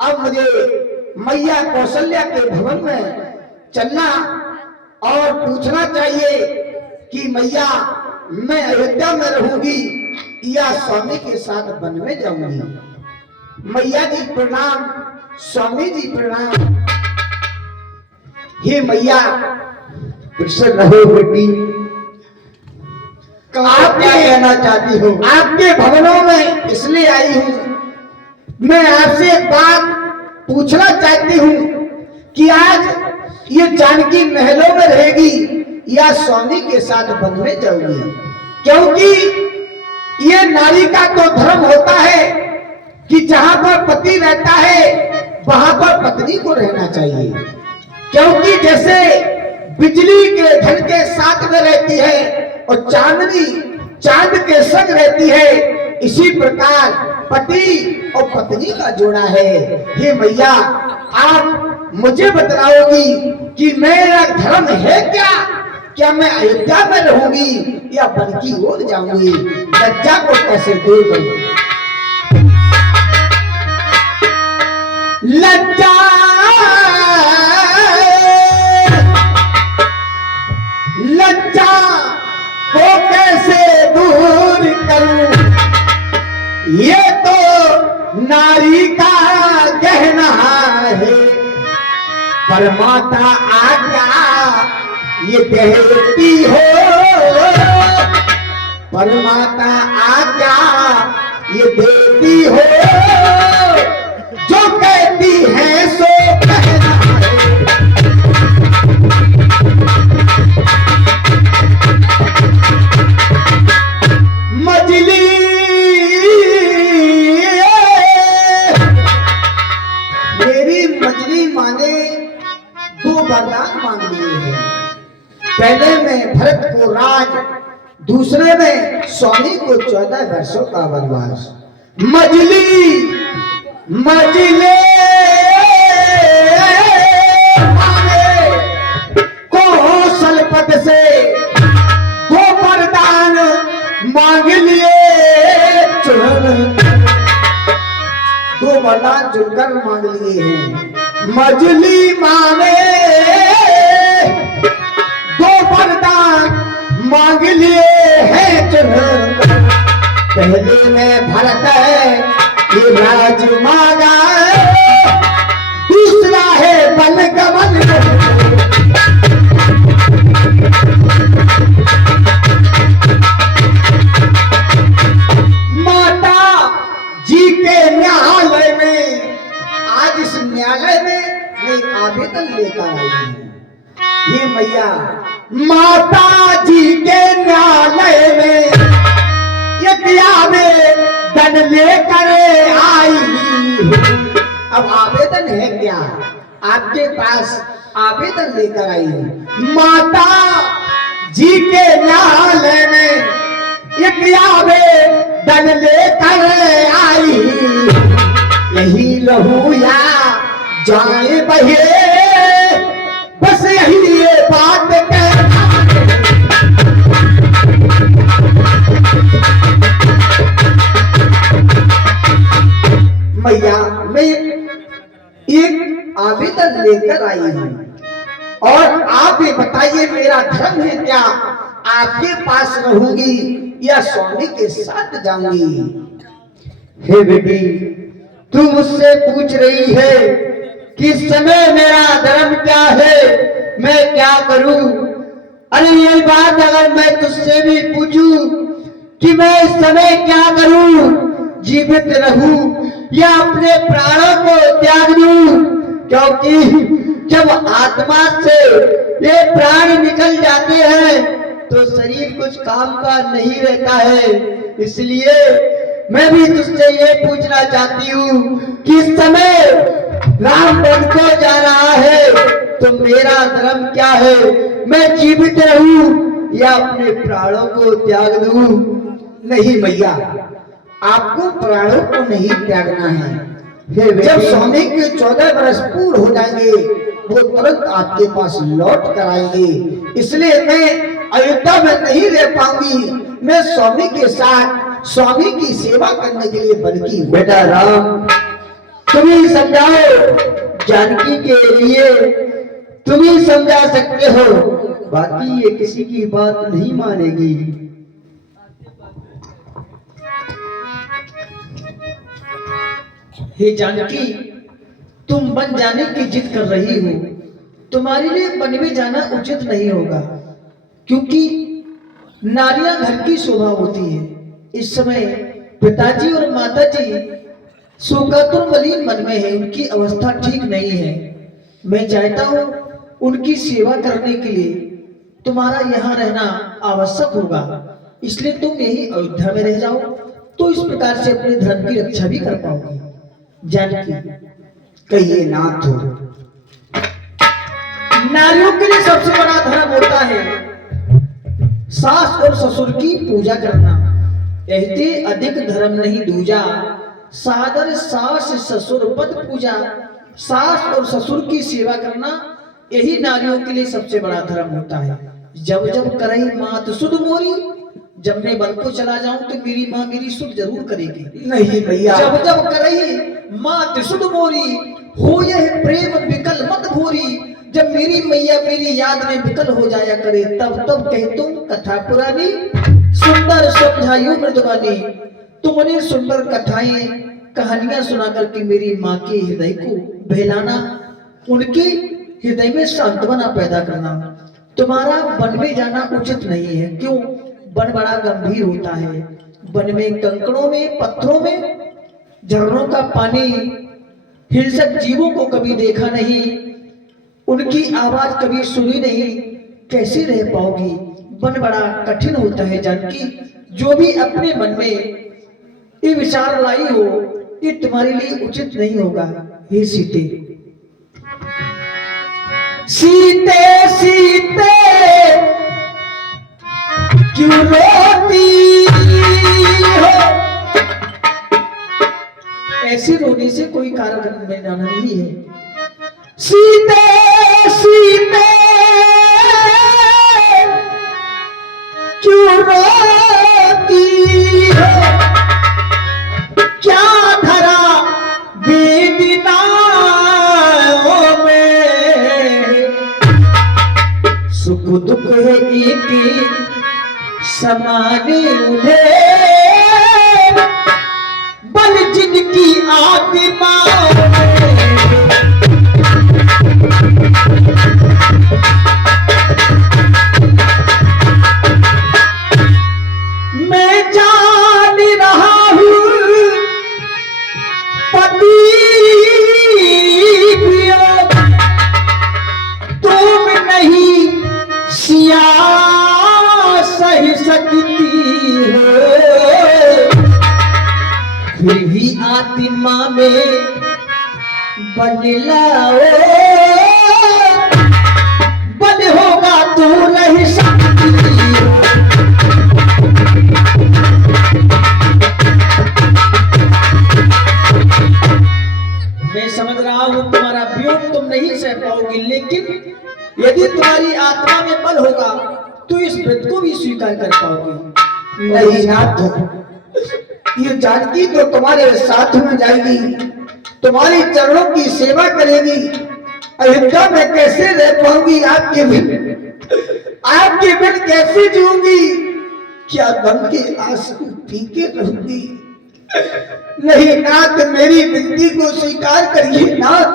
अब मुझे मैया कौशल्या के भवन में चलना और पूछना चाहिए कि मैया मैं अयोध्या में रहूंगी या स्वामी के साथ वन में जाऊंगी। मैया जी प्रणाम, स्वामी जी प्रणाम। हे मैया प्रसन्न रहो बेटी, आप क्या कहना चाहती हो? आपके भवनों में इसलिए आई हूं, मैं आपसे एक बात पूछना चाहती हूं कि आज ये जानकी महलों में रहेगी या स्वामी के साथ वन में जाऊंगी, क्योंकि ये नारी का तो धर्म होता है कि जहां पर पति रहता है वहां पर पत्नी को रहना चाहिए, क्योंकि जैसे बिजली के धन के साथ में रहती है और चांदनी चांद के संग रहती है, इसी प्रकार पति और पत्नी का जोड़ा है। हे मैया आप मुझे बतलाओगी कि मेरा धर्म है क्या? क्या मैं अयोध्या में रहूंगी या वन की ओर जाऊंगी? लज्जा को कैसे दूर करूं? लज्जा लज्जा को कैसे दूर करूं? ये तो नारी का गहना है, पर माता आज्ञा ये देती हो, पर माता आज्ञा ये देती हो, जो कहती है सो कहना है। मजली मेरी मजली माने दो वरदान मांग लिए हैं। पहले में भरत को राज, दूसरे में स्वामी को 14 वर्षों का वनवास। मजली मजले माने कौशल पद से दो वरदान मांग लिए, दो वरदान चुनकर मांग लिए हैं। मजली माने दो वरदान मांग लिए हैं चुनकर। पहले में भरत है ये राज मांगा, दूसरा है बल गमन। माता जी के न्यायालय में, आज इस न्यायालय में मैं आवेदन लेकर आई हूं। ये मैया माता जी के न्यायालय में आवेदन लेकर आई हूं। अब आवेदन है क्या? आपके पास आवेदन लेकर आई हूं। माता जी के न्यायालय में एक आवेदन लेकर आई, यही रहूं या जाए बहे, बस यही ये बात कहना। मैया मैं एक आवेदन लेकर आई हूं और आप ये बताइए मेरा धर्म है क्या? आपके पास रहूंगी या स्वामी के साथ जाऊंगी? हे बेटी तू मुझसे पूछ रही है कि इस समय मेरा धर्म क्या है, मैं क्या करूं? अरे ये बात अगर मैं तुझसे भी पूछूं कि मैं इस समय क्या करूं, जीवित रहूं या अपने प्राणों को त्याग दूं, क्योंकि जब आत्मा से ये प्राण निकल जाते हैं तो शरीर कुछ काम का नहीं रहता है। इसलिए मैं भी तुझसे ये पूछना चाहती हूँ कि इस समय राम वन को जा रहा है तो मेरा धर्म क्या है? मैं जीवित रहूं या अपने प्राणों को त्याग दूं? नहीं मैया आपको प्राणों को नहीं त्यागना है। जब स्वामी के 14 वर्ष पूर्ण हो जाएंगे वो तुरंत आपके पास लौट कर आएंगे, इसलिए मैं अयोध्या में नहीं रह पाऊंगी। मैं स्वामी के साथ स्वामी की सेवा करने के लिए बल्कि बेटा राम तुम ही समझाओ, जानकी के लिए तुम ही समझा सकते हो, बाकी ये किसी की बात नहीं मानेगी। हे जानकी, तुम बन जाने की जिद कर रही हो। तुम्हारे लिए वन में जाना उचित नहीं होगा, क्योंकि नारियां घर की शोभा होती है। इस समय पिताजी और माताजी शोकातुर मलिन मन में है, उनकी अवस्था ठीक नहीं है। मैं चाहता हूँ उनकी सेवा करने के लिए तुम्हारा यहाँ रहना आवश्यक होगा, इसलिए तुम यही अयोध्या में रह जाओ, तो इस प्रकार से अपने धर्म की रक्षा भी कर पाओगे। जानकी, कहिए नाथ हो, नारियों के लिए सबसे बड़ा धर्म होता है सास और ससुर की पूजा करना। कहते अधिक धर्म नहीं दूजा, सादर सास ससुर पद पूजा। सास और ससुर की सेवा करना यही नारियों के लिए सबसे बड़ा धर्म होता है। जब जब करही मात सुध मोरी, जब मैं वन को चला जाऊं तो मेरी माँ मेरी सुध जरूर करेगी। नहीं भैया, जब जब करही मात सुध मोरी, हो यह प्रेम विकल मत भोरी। जब मेरी मैया मेरी याद में विकल हो जाया करे, तब तब कह तुम कथा पुरानी, सुंदर समझाइयो मृदवानी। तुमने सुंदर कथाएं कहानियां सुना करके मेरी माँ के हृदय को बहलाना, उनके हृदय में सांत्वना पैदा करना। तुम्हारा वन में जाना उचित नहीं है। क्यों? वन बड़ा गंभीर होता है। वन में कंकड़ों में, पत्थरों में, झरनों का पानी, हिंसक जीवों को कभी देखा नहीं, उनकी आवाज कभी सुनी नहीं, कैसे रह पाओगी? वन बड़ा कठिन होता है जानकी। जो भी अपने मन में ये विचार लाई हो, ये तुम्हारे लिए उचित नहीं होगा। हे सीते, सीते सीते क्यों रोती हो? ऐसे रोने से कोई कारण में जाना नहीं है। सीते सीते क्यों रोती हो? क्या धरा वेदनाओं में, सुख दुख है एक समाने उन्हें, बल जिनकी आत्मा मैं जान रहा हूँ पति तुम नहीं सिया सही सकती हो, फिर भी आत्मा में बदलाओ, बल होगा तू नहीं सकती हो। मैं समझ रहा हूं तुम्हारा वियोग तुम नहीं सह पाओगी, लेकिन यदि तुम्हारी आत्मा में बल होगा तो इस व्रत को भी स्वीकार कर पाओगी। नहीं नाथ, ये जानकी तो तुम्हारे साथ में जाएगी, तुम्हारी चरणों की सेवा करेगी। अयोध्या में कैसे रह पाऊंगी आपके बिन कैसे जीऊंगी? क्या दम के आंसू पी के रहूंगी? नहीं नाथ, मेरी विनती को स्वीकार करिए नाथ।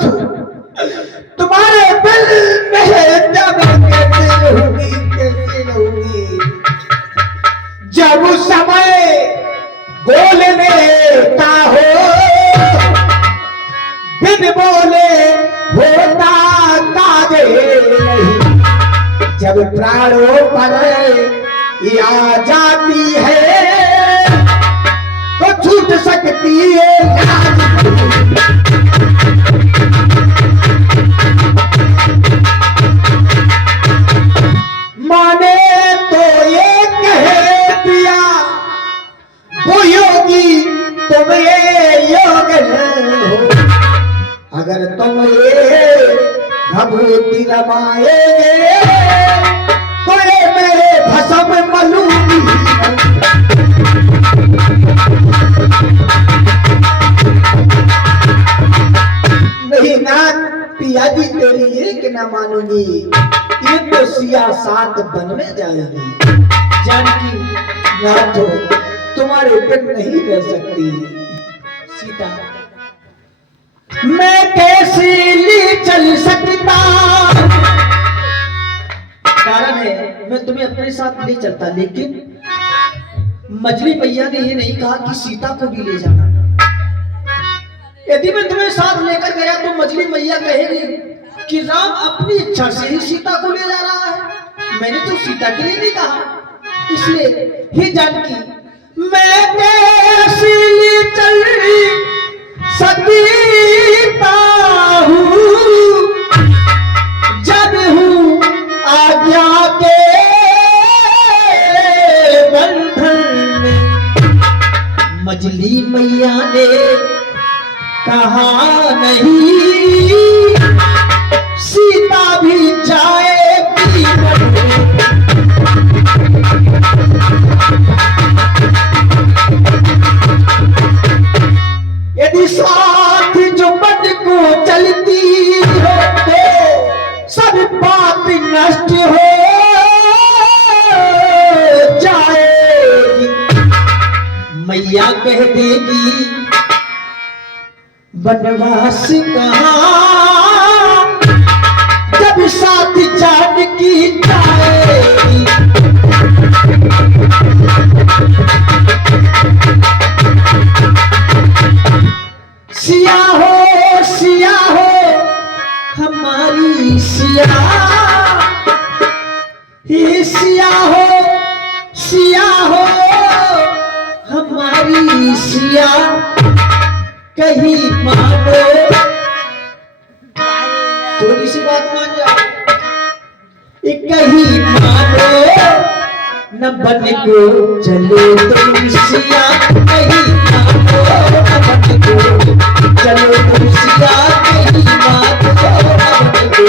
तुम्हारे दिल में अयोध्या में कैसे रहूंगी, कैसे रहूंगी? जब समय बोलने का हो, बिन बोले होता काजे नहीं। जब प्राणों पर आ जाती है तो छूट सकती है माने तो ये कहे पिया वो योगी तुम ये योग हो, अगर तुम ये भभूति रमाएंगे तो ये मेरे भस्म मलूंगी। पिया जी तेरी एक न मानूंगी, ये तो सिया साथ बन में जाएगी। जानकी ना तो तुम्हारे बिन नहीं रह सकती। सीता, मैं कैसे ले चल सकता, कारण है मैं तुम्हें अपने साथ ले चलता, लेकिन मछली मैया ने ये नहीं कहा कि सीता को भी ले जाना। यदि मैं तुम्हें साथ लेकर गया तो मछली मैया कहेगी कि राम अपनी इच्छा से ही सीता को ले जा रहा है, मैंने तो सीता के लिए नहीं कहा। इसलिए हे जानकी, मैं कैसे ले चल सकता हूँ जब हूँ आज्ञा के बंधन में। मछली मैया ने कहा नहीं, सीता भी जाएगी यदि साथ जो बन को चलती हो तो सब बात नष्ट हो जाएगी। मैया कह देगी बनवास कहाँ जब साथ जानकी जाएगी। सिया हो हमारी सिया, ही सिया हो हमारी सिया, कहीं मानो थोड़ी सी बात मान जाओ, कहीं मानो न बन को चलो तुम सिया, कहीं मानो न बन को चलो तुम सिया, कहीं मानो न बन को।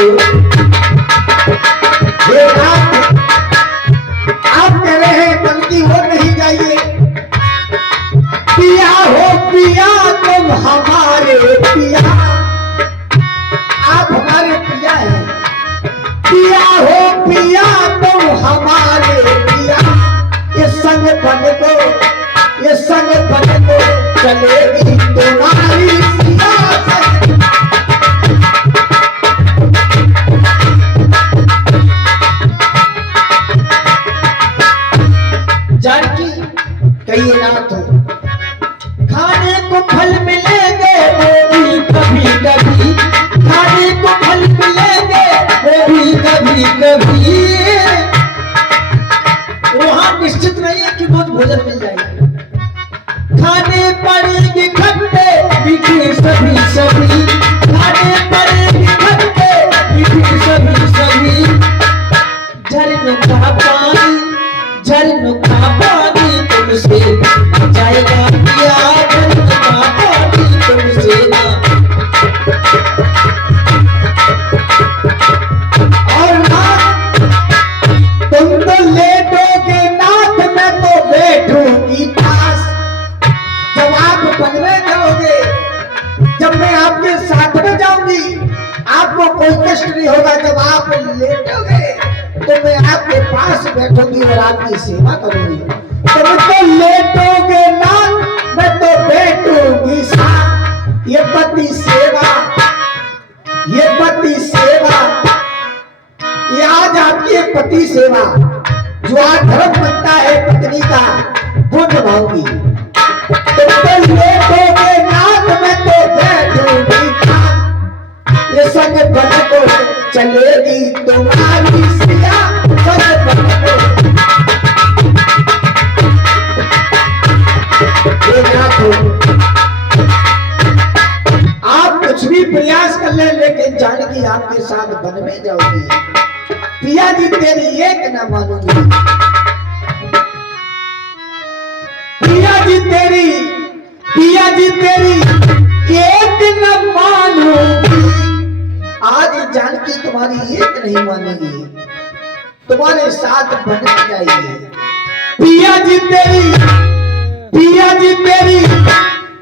आप कह रहे हैं बल्कि हो नहीं जाइए। पिया हो पिया तुम हमारे पिया, आप हमारे पिया हैं। पिया हो पिया तुम हमारे पिया, ये संग बन को चलेगी तुम्हारी सिया। जानकी कहिए ना तो खाने को फल मिलेंगे वो भी कभी कभी, खाने को फल मिलेंगे वो भी कभी कभी, वहां निश्चित नहीं है कि बहुत भोजन मिल जाएगा। खाने पड़ेंगे खट्टे मीठे सभी सभी, खाने पड़ेंगे खट्टे मीठे सभी सभी, झरनों का पानी तुमसे जाएगा पिया, झरनों का पानी तुमसे ना। और नाथ तुम तो लेटोगे नाथ, मैं तो बैठूंगी पास। जब आप बनवे जाओगे, जब मैं आपके साथ में जाऊंगी, आपको कोई कष्ट नहीं होगा। जब आप लेटोगे तो मैं आपके पास बैठूंगी और आपकी सेवा करूंगी। तुम तो लेटोगे नाथ, मैं तो बैठूंगी साथ। ये पति सेवा, ये पति सेवा, ये आज आपकी पति सेवा जो आज धर्म बनता है पत्नी का, वो निभाऊंगी। तुम तो लेटोगे नाथ, मैं तो बैठूंगी साथ। ये संग बन को चलेगी तुम्हारी सिया, संग बन को। आप कुछ भी प्रयास कर ले, लेकिन जानकी आपके साथ वन में जाओगी। पिया जी तेरी एक न मानूंगी, पिया जी तेरी एक न मानूंगी। आज जानकी तुम्हारी एक नहीं मानेगी, तुम्हारे साथ बन जाएगी। पिया जी तेरी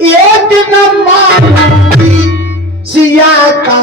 एक न मानूंगी, सिया का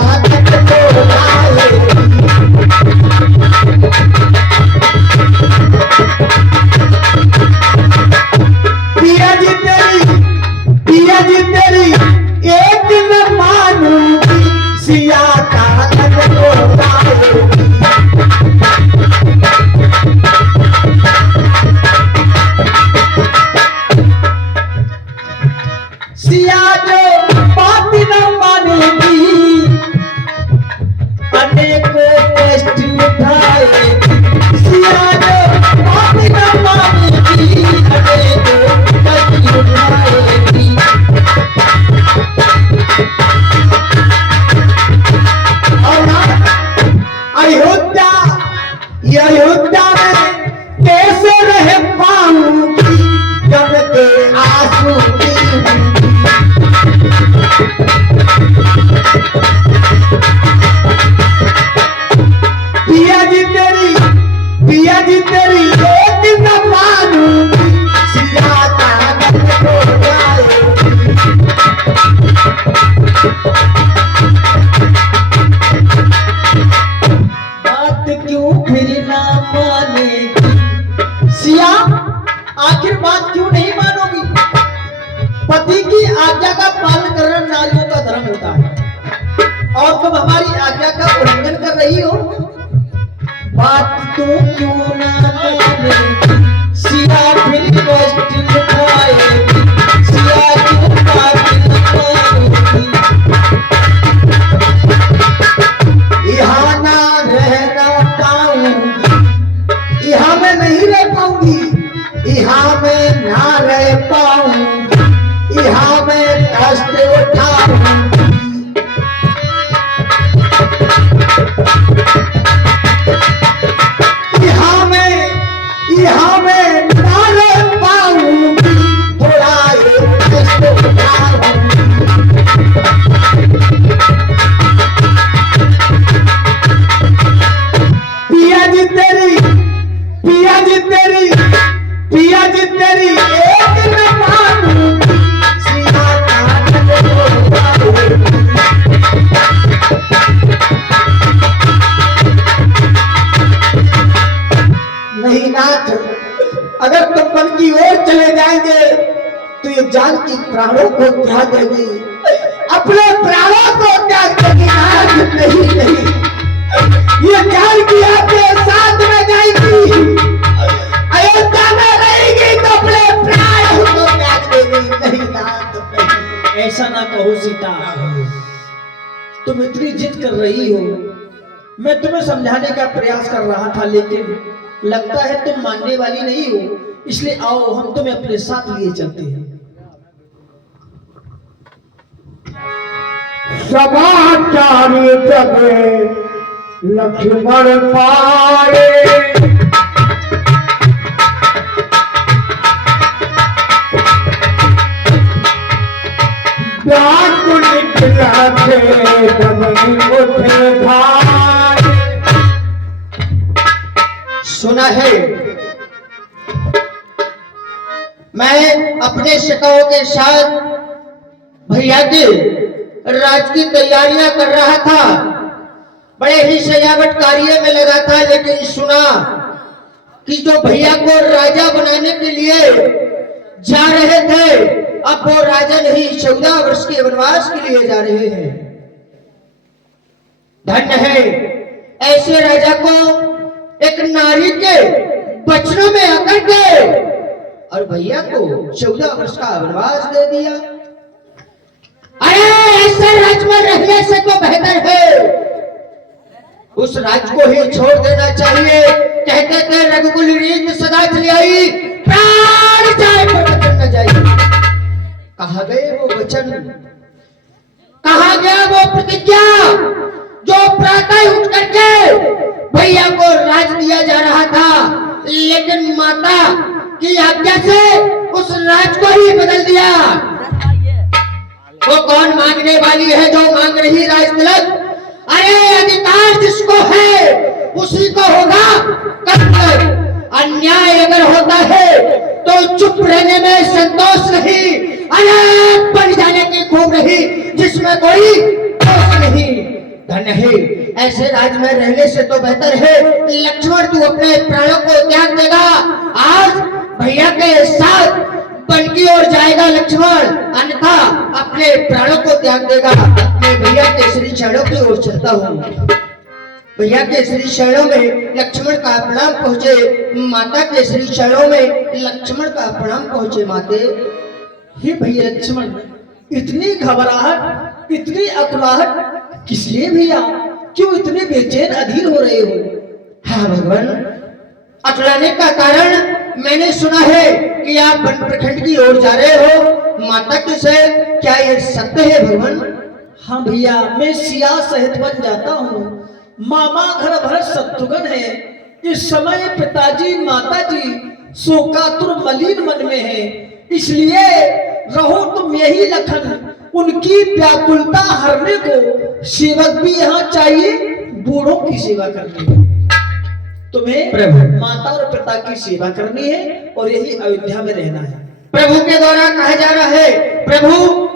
बात क्यों फिर ना मानेगी सिया, आखिर बात क्यों नहीं मानोगी? पति की आज्ञा का पालन करना नारियों का धर्म होता है और तुम हमारी आज्ञा का उल्लंघन कर रही हो। बात तुम क्यों ना मानेगी सिया, फिर कष्ट उठाएगी सिया, क्यों बात ना मानेगी? यहाँ ना रहना पाऊंगी, यहाँ मैं नहीं रह पाऊंगी, यहाँ मैं ना रह पाऊंगी, यहाँ मैं कष्ट उठाऊंगी। यहाँ मैं ना रह पाऊंगी, थोड़ा एक कष्ट उठाऊंगी। पिया जी तेरी, पिया जी तेरी, पिया जी तेरी एक न मानूंगी, सीधा कान होगा। नहीं नाथ, अगर तुम वन की ओर चले जाएंगे तो ये जान की प्राणों को त्याग देगी, अपने प्राणों को त्याग देगी। नाथ नहीं नहीं, ये जान की आपके साथ में जाएगी, अयोध्या में रहेगी तो अपने प्राणों को त्याग देगी। नहीं नाथ नहीं। ऐसा ना कहो सीता, तुम इतनी जिद कर रही हो, मैं तुम्हें समझाने का प्रयास कर रहा था लेकिन लगता है तुम मानने वाली नहीं हो, इसलिए आओ हम तुम्हें अपने साथ लिए चलते हैं। समाचार जब लक्ष्मण पाए, व्याकुल निकला थे जब उठे भाई। सुना है मैं अपने शिकाओं के साथ भैया के राज की तैयारियां कर रहा था, बड़े ही सजावट कार्य में लगा था, लेकिन सुना कि जो भैया को राजा बनाने के लिए जा रहे थे, अब वो राजा नहीं 14 वर्ष के वनवास के लिए जा रहे हैं। धन्य है ऐसे राजा को एक नारी के वचनों में आकर के और भैया को 14 वर्ष का वनवास दे दिया। अरे ऐसे राज में रहने से तो बेहतर है उस राज को ही छोड़ देना चाहिए। कहते थे रघुकुल रीत सदा चली आई, प्राण जाए पर वचन न जाए। कहाँ गए वो वचन, कहाँ गया वो प्रतिज्ञा जो प्रातः उठ करके भैया को राज दिया जा रहा था, लेकिन माता की आज्ञा से उस राज को ही बदल दिया। वो कौन मांगने वाली है जो मांग रही राज तिलक? अरे अधिकार जिसको है उसी को होगा कत्ल। अन्याय अगर होता है तो चुप रहने में संतोष नहीं, अरे बन जाने की खूब रही जिसमें कोई दोष नहीं। धन्य है ऐसे राज में रहने से तो बेहतर है लक्ष्मण तू अपने प्राणों को त्याग देगा। आज भैया के साथ वन की ओर जाएगा लक्ष्मण, अन्यथा अपने प्राणों को त्याग देगा। मैं भैया के श्री चरणों की ओर चलता हूँ। भैया के श्री चरणों में लक्ष्मण का प्रणाम पहुँचे, माता के श्री चरणों में लक्ष्मण का प्रणाम पहुँचे। माते हे भैया लक्ष्मण, इतनी घबराहट इतनी अकुलाहट किस लिए भैया? क्यों इतने बेचैन अधीर हो रहे हो? हाँ भगवान, अकुलाने का कारण मैंने सुना है कि आप वन प्रखंड की ओर जा रहे हो माता के से, क्या यह सत्य है भगवान? हाँ भैया, मैं सिया सहित वन जाता हूँ। मामा घर भर शत्रुघ्न है। इस समय पिताजी माताजी शोकातुर मलिन मन में है, इसलिए रहो तुम यही लखन। उनकी व्याकुलता हरने को सेवक भी यहाँ चाहिए, बूढ़ों की सेवा करनी है। तुम्हें माता और पिता की सेवा करनी है और यही अयोध्या में रहना है। प्रभु के द्वारा कहा जा रहा है, प्रभु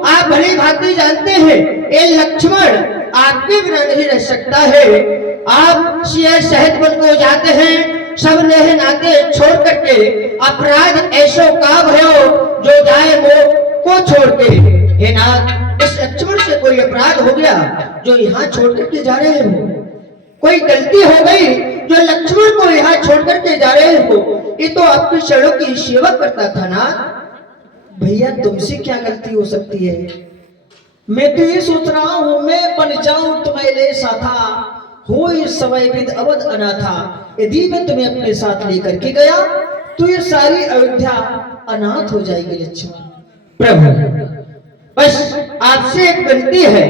आप भली भांति जानते हैं ये लक्ष्मण आपके बिना नहीं रह सकता है। आप शहद बन को जाते हैं, सब नेह नाते छोड़ करके, अपराध ऐसो का भयो जो जाए वो को छोड़ के। हे नाथ, इस लक्ष्मण से कोई अपराध हो गया जो यहाँ छोड़ करके जा रहे हो, कोई गलती हो गई जो लक्ष्मण को यहाँ छोड़ करके जा रहे हो। ये तो आपके चरणों की सेवा करता था ना। भैया तुमसे क्या गलती हो सकती है? मैं तो ये सोच रहा हूँ मैं बन जाऊं तुम्हारे साथा, हो इस समय विद अवध अनाथा। यदि मैं तुम्हें अपने साथ लेकर के गया तो ये सारी अयोध्या अनाथ हो जाएगी लक्ष्मण। प्रभु बस आपसे एक विनती है,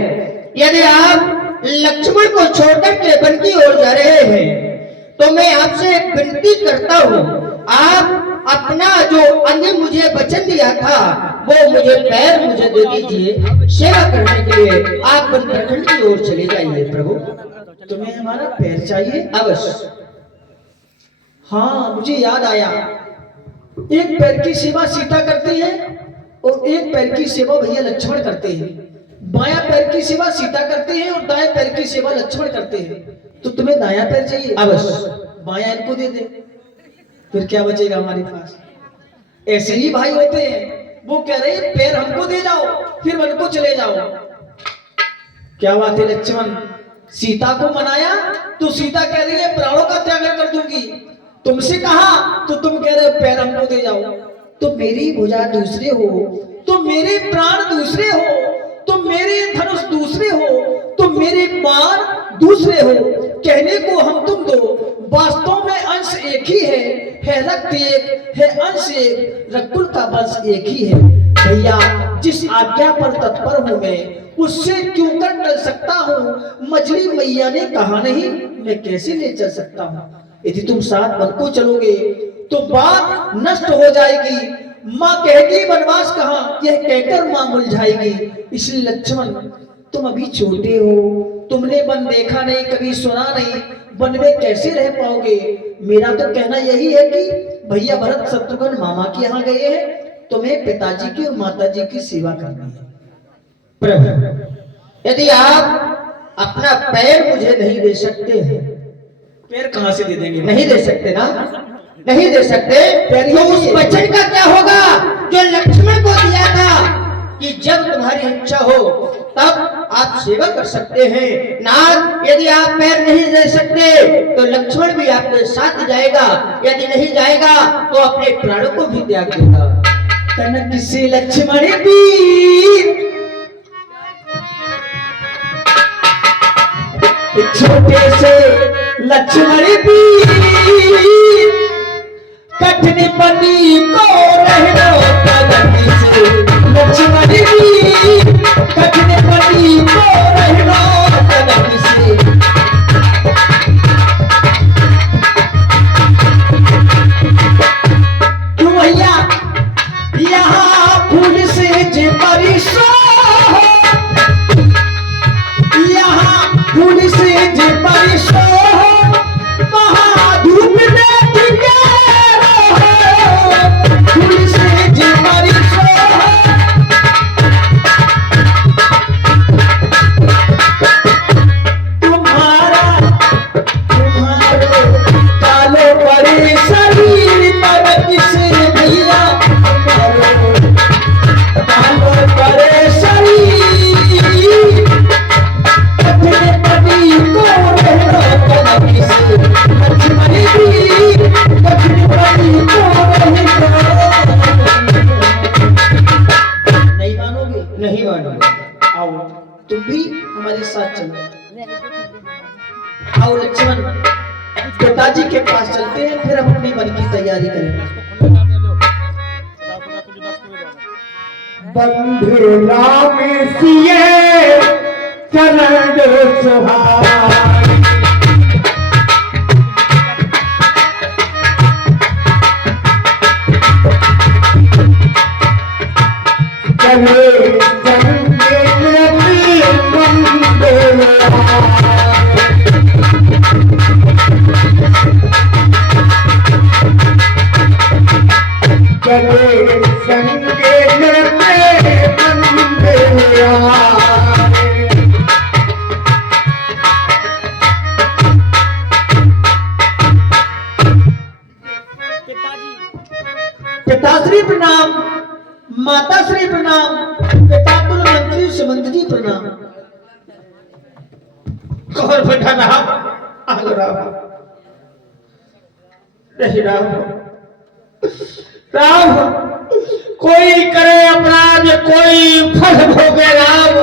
यदि आप लक्ष्मण को छोड़कर के वन की ओर जा रहे हैं तो मैं आपसे एक विनती करता हूँ, आप अपना जो अंग मुझे वचन दिया था वो मुझे पैर मुझे दे दीजिए, सेवा करने के लिए आप वन प्रखंड की ओर चले जाइए। प्रभु तुम्हें हमारा पैर चाहिए? अवश्य। हाँ मुझे याद आया, एक पैर की सेवा सीता करती है और एक पैर की सेवा भैया लक्ष्मण करते हैं। बायां पैर की सेवा सीता करते हैं और दाएं पैर की सेवा लक्ष्मण करते हैं। तो तुम्हें दायां पैर चाहिए? अवश्य। बायां इनको दे दे, फिर क्या बचेगा हमारे पास? ऐसे ही भाई होते हैं, वो कह रहे हैं पैर हमको दे जाओ फिर वन को चले जाओ। क्या बात है लक्ष्मण, सीता को मनाया तो सीता कह रही है प्राणों का त्याग कर दूंगी, तुमसे कहा तो तुम कह रहे हो पैर हमको दे जाओ। तो मेरी भुजा दूसरे हो, तो मेरे प्राण दूसरे हो, तो मेरे धनुष दूसरे हो, तो मेरे बाण दूसरे हो। कहने को हम तुम दो, वास्तव में अंश एक ही है रक्त एक है अंश एक, रकुल का वंश एक ही है। भैया जिस आज्ञा पर तत्पर हूं मैं उससे क्यों कर टल सकता हूँ? मछली मैया ने कहा नहीं, मैं कैसे ले चल सकता हूँ? यदि तुम साथ वन को चलोगे तो बात नष्ट हो जाएगी। माँ कहेगी वनवास कहाँ, यह कहकर माँ मुरझाएगी। इसलिए लक्ष्मण तुम अभी छोटे हो, तुमने वन देखा नहीं, कभी सुना नहीं, वन में कैसे रह पाओगे? मेरा तो कहना यही है कि भैया भरत शत्रुघ्न मामा के यहाँ गए हैं, तुम्हें पिताजी की और माताजी की सेवा करनी है। प्रभु यदि आप अपना पैर मुझे नहीं दे सकते हैं, पैर कहाँ से दे देंगे? नहीं दे सकते ना, नहीं दे सकते, तो उस वचन का क्या होगा जो लक्ष्मण को दिया था कि जब तुम्हारी इच्छा हो तब आप सेवा कर सकते हैं। नाथ यदि आप पैर नहीं दे सकते तो लक्ष्मण भी आपके साथ जाएगा, यदि नहीं जाएगा तो अपने प्राणों को भी त्याग देगा। तनक से लक्ष्मण भी छोटे से लक्ष्मण भी कठिन बनी को रहना, तनक से लक्ष्मण भी कठिन बनी को रहना, तनक से। तू भैया यहाँ फूल से जे परिसो, यहाँ फूल से जे परिसो, महाधूप देख के रहो, फूल से जे परिसो। तुम्हारो कालो परे शरीर तनक से भैया, कालो परे शरीर कठिन बनी को रहना, तनक से लक्ष्मण भी कठिन बनी को रहना। नहीं मानोगे? नहीं मानोगे। आओ तुम भी हमारे साथ चलो। आओ लक्ष्मण पिताजी के पास चलते हैं, फिर हम अपनी वन की तैयारी करेंगे। बंधु राम सिए चरण सुहाई, चले संगे रवि मंगला, चले संग माता श्री प्रणाम, पिता कुल मंत्री सुमंत जी प्रणाम। कौन बेटा राम? आग राम नहीं राम, राम कोई करे अपराध कोई फल भोगे राम।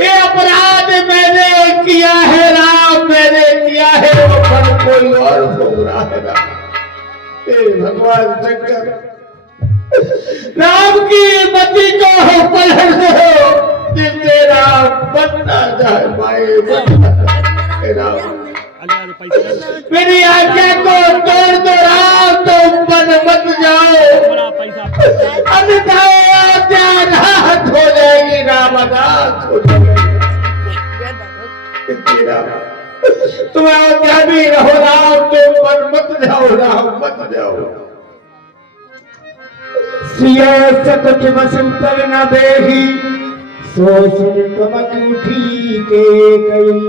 ये अपराध मैंने किया है राम, मैंने किया है, वो फल कोई और भोग रहा है राम। हे भगवान शंकर, राम की मति को पलट दो, जिससे राम बनना जाए माए हे राम। मेरी आज्ञा को तोड़ दो राम, तुम बन मत जाओ, अन्यथा आज्ञा अनाथ हो जाएगी राम, अनाथ हो जाएगी राम। तुम आज्ञा भी रहो राम, तुम बन मत जाओ राम, मत जाओ। सियासत के वसंतर न देही, सोच तमक उठी के गई।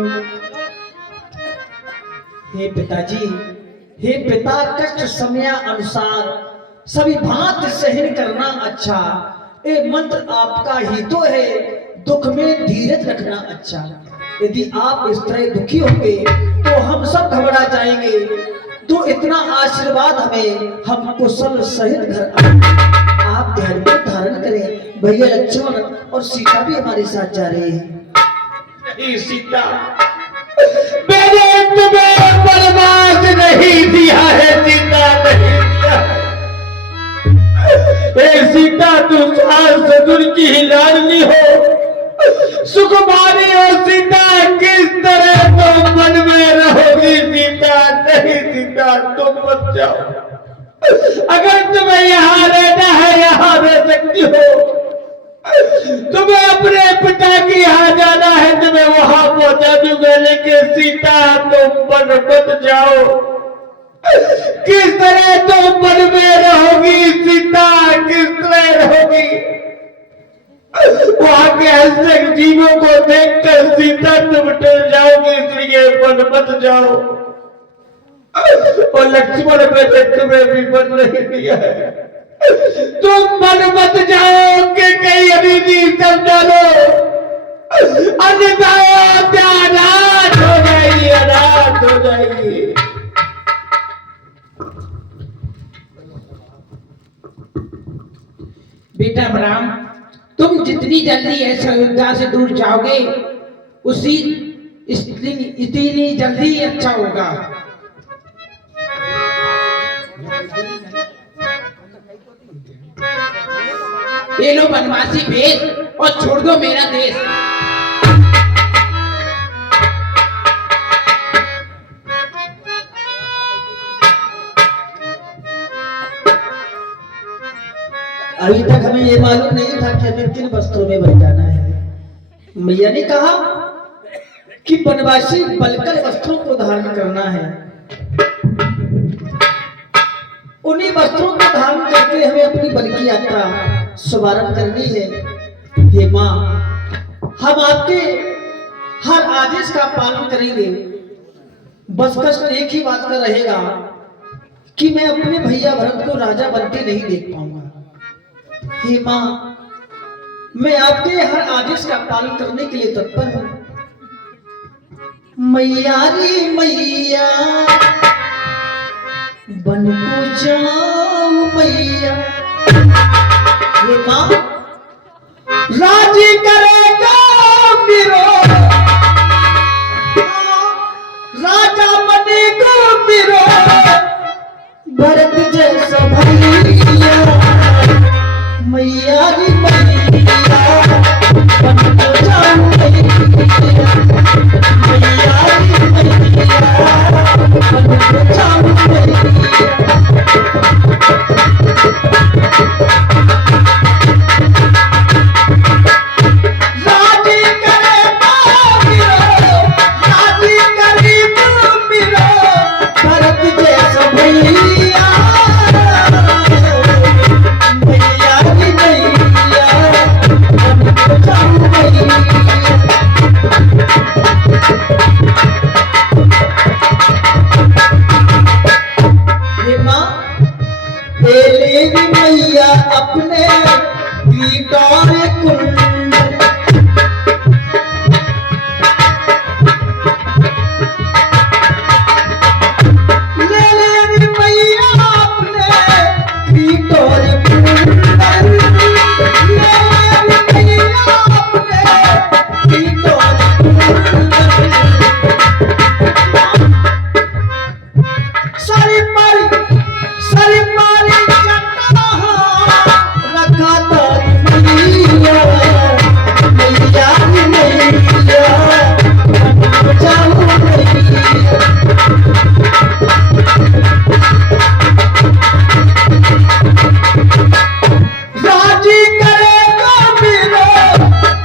हे पिताजी, हे पिता, कष्ट समय अनुसार सभी भांति सहन करना अच्छा। ये मंत्र आपका ही तो है, दुख में धीरज रखना अच्छा। यदि आप इस तरह दुखी होंगे तो हम सब घबरा जाएंगे। तो इतना आशीर्वाद हमें, हम कुशल सहित घर आए। आप धैर्य को धारण करें। भैया लक्ष्मण और सीता भी हमारे साथ जा रहे हैं। नहीं सीता, मैंने तुम्हें बर्बाद नहीं दिया है, सीता नहीं दिया है। सीता तुम सास ससुर की ही लाडली हो, सुकुमारी और सीता किस तरह तुम मन में रहोगी सीता? नहीं सीता, तुम मत जाओ। अगर तुम्हें यहाँ रहना है यहाँ रह सकती हो, तुम्हें अपने पिता की यहाँ जाना है तुम्हें वहां पहुंचा दूंगा, लेकिन सीता तुम वन मत जाओ। किस तरह तुम वन में रहोगी सीता, किस तरह रहोगी? वहां के हंसते जीवों को देखकर सीता तुम डर जाओगी, इसलिए वन मत जाओ। और लक्ष्मण मैंने तुम्हें भी वन नहीं दिया है, तुम मन मत जाओ कि कहीं अभी भी समझा लो, अन्यथा अनाथ हो जाएगी, अनाथ हो जाएगी। बेटा ब्राह्म, तुम जितनी जल्दी ऐसे अयोध्या से दूर जाओगे उसी इतनी जल्दी अच्छा होगा। ये लो बनवासी भेज और छोड़ दो मेरा देश। अभी तक हमें ये मालूम नहीं था कि हमें किन वस्त्रों में बन जाना है। मैया ने कहा कि बनवासी बलकर वस्त्रों को धारण करना है, उन्हीं वस्त्रों को धारण करके हमें अपनी वन की यात्रा शुभारंभ करनी है। हे माँ, हम आपके हर आदेश का पालन करेंगे। बस कष्ट एक ही बात का रहेगा कि मैं अपने भैया भरत को राजा बनते नहीं देख पाऊंगा। हे माँ, मैं आपके हर आदेश का पालन करने के लिए तत्पर हूँ। मैया रे मैया, बन को जाऊं मैया। ये माँ राजी करेगा मेरो, राजा बनेगा मेरो भरत जैसा भैया। मैया री मैया, बन को जाऊं मैया। मैया री मैया, बन को जाऊं मैया। मैया सारी पारी चटा रखा तारी मैया मैया मैया जाऊं मैया राजी करेगा मेरा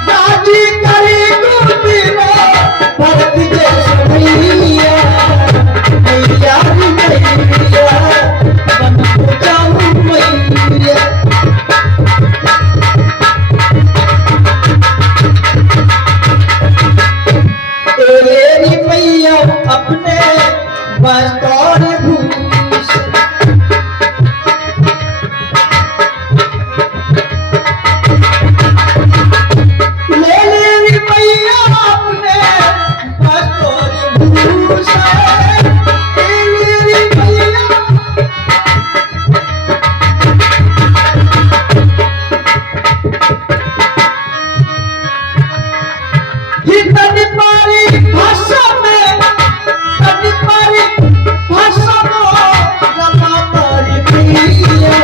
राजी करेगा मेरा भरत जैसा मैया मैया मैया मन को जाऊं मैया तेरी मैया अपने बतौर भूष ले ले मैया अपने बतौर भूष तेरी मैया तनी पारी भाषा में तनी पारी भाषा में रमा तारी मैया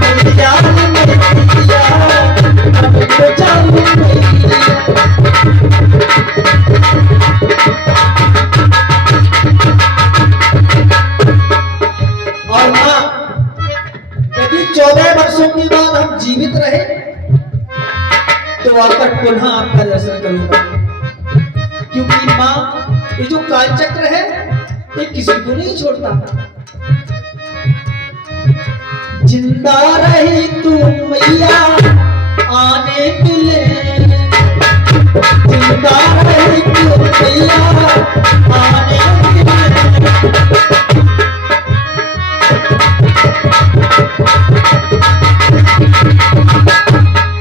मैया मैया हम तो जाऊं मैया और माँ यदि 14 वर्षों के बाद हम जीवित रहे तो आकर पुनः आपका दर्शन करूंगा क्योंकि माँ ये जो कालचक्र है ये किसी को नहीं छोड़ता जिंदा रही तू मैया आने मिले जिंदा रही तू मैया आने मिले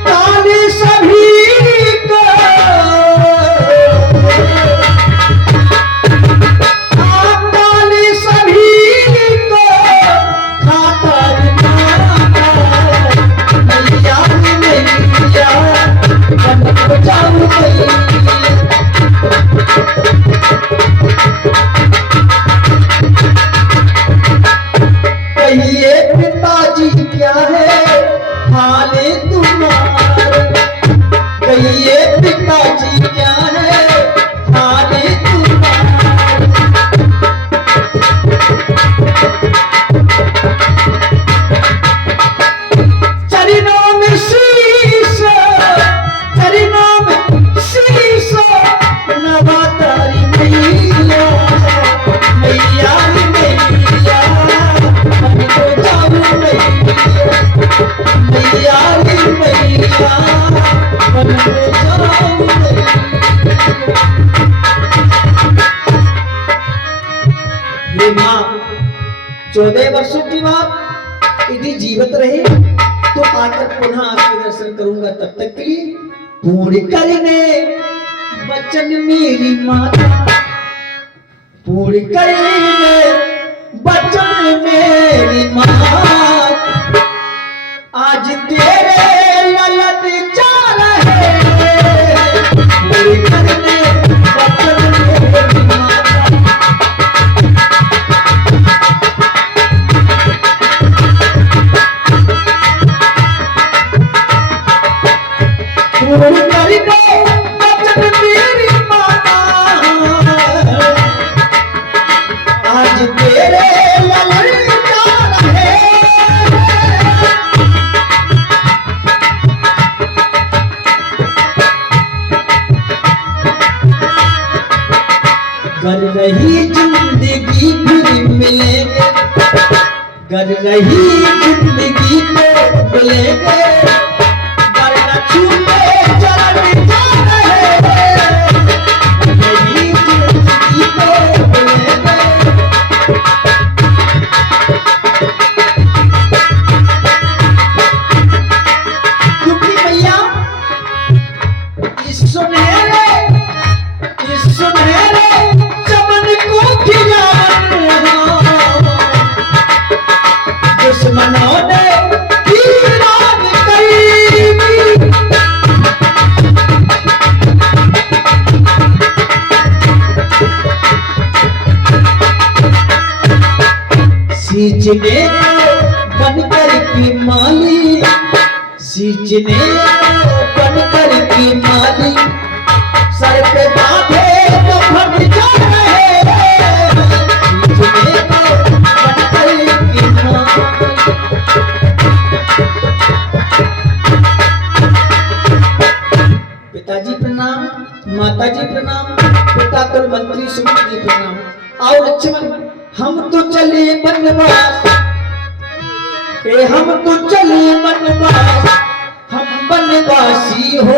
ताली सभी को ताली सभी को खाता मैया मैया मन को जाऊं कहिए पिताजी क्या है हाले तुम्हारे कहिए पिताजी क्या है हाले तुम्हारे चरणों में शीश नवा तारी मैया मैया मैया मन को जाऊं मैया मैया मन को जाऊं ये माँ 14 वर्षों की बात यदि जीवित रहे तो आकर पुनः आपके दर्शन करूंगा तब तक के लिए पूर्ण करने वचन मेरी माता पूर्ण करने वचन मेरी माँ आज तेरे ललन जा रहे पूर्ण करने वचन मेरी माता पूर्ण करने वचन मेरी माता आज तेरे ललन जा रहे कर रही जिंदगी फिर मिलेंगे कर रही जिंदगी को मिलेंगे वरना छूटे चरण जा रहे रही जिंदगी को मिलेंगे क्योंकि भैया इस सुनहरे चमन को दुश्मनों ने वीरान करी सींचने बनकर की माली, सींचने बनकर की माली, सर पे बांधे तो फट जा रहे, सींचने बनकर की माली। पिताजी प्रणाम, माताजी प्रणाम, पिता तो मंत्री सुमित जी प्रणाम। आओ लक्ष्मण, हम तो चले बनवास, हम तो चले बनवास, हम बनवासी हो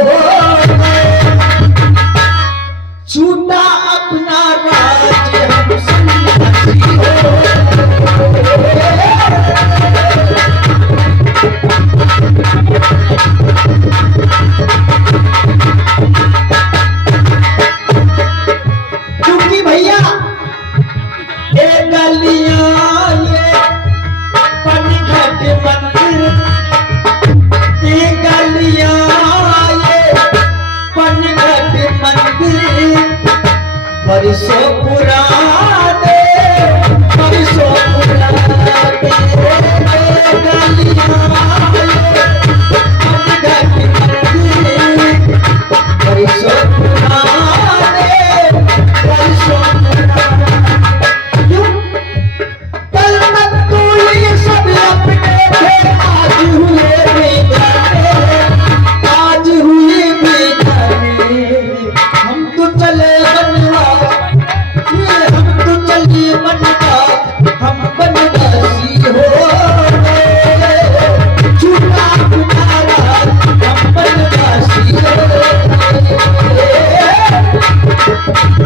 छूटा अपना राज्य, हम सन्यासी हो। क्योंकि भैया ये गलियां ये पनघट मंदिर, ये गलियां ये पनघट मंदिर, बरसों पुराने, बरसों पुराने, ये गलियां ये पनघट मंदिर, बरसों पुराने, बरसों पुराने। क्यों? कल तक तो ये सब अपने थे, आज हुए बेगाने, आज हुए बेगाने। हम तो चले बनवास, हम तो चले बनवास, हम बनवासी हो छूटा तुम्हारा, हम बनवासी हो।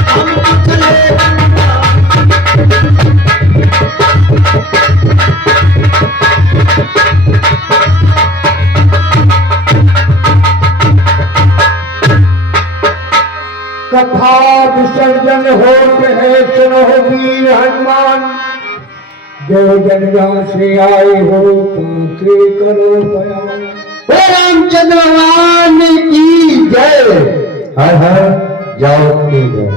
हम तो चले बनवास, कथा विसर्जन होते हैं, सुनो वीर हनुमान, जो जन जहाँ से आए हो ताके करो बयान। हे रामचंद्र भगवान की जय। हर हर जाओ की जय।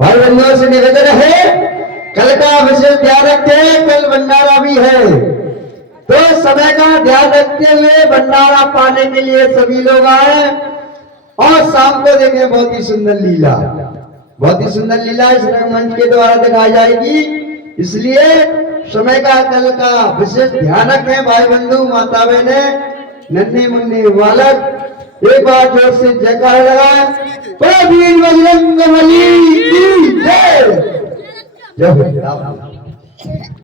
भाई बंधुओं से निवेदन है, कल का विशेष ध्यान रखें, कल भंडारा भी है, तो समय का ध्यान रखते हुए भंडारा पाने के लिए सभी लोग आए। और शाम को देखें बहुत ही सुंदर लीला, बहुत ही सुंदर लीला इस रंगमंच के द्वारा दिखाई जाएगी, इसलिए समय का कल का विशेष ध्यान रखें। भाई बंधु, माता बहने, नन्हे मुन्ने बालक, एक बार जोर से जयकार लगाएं, बोलो वीर बजरंगबली की जय। जय हो।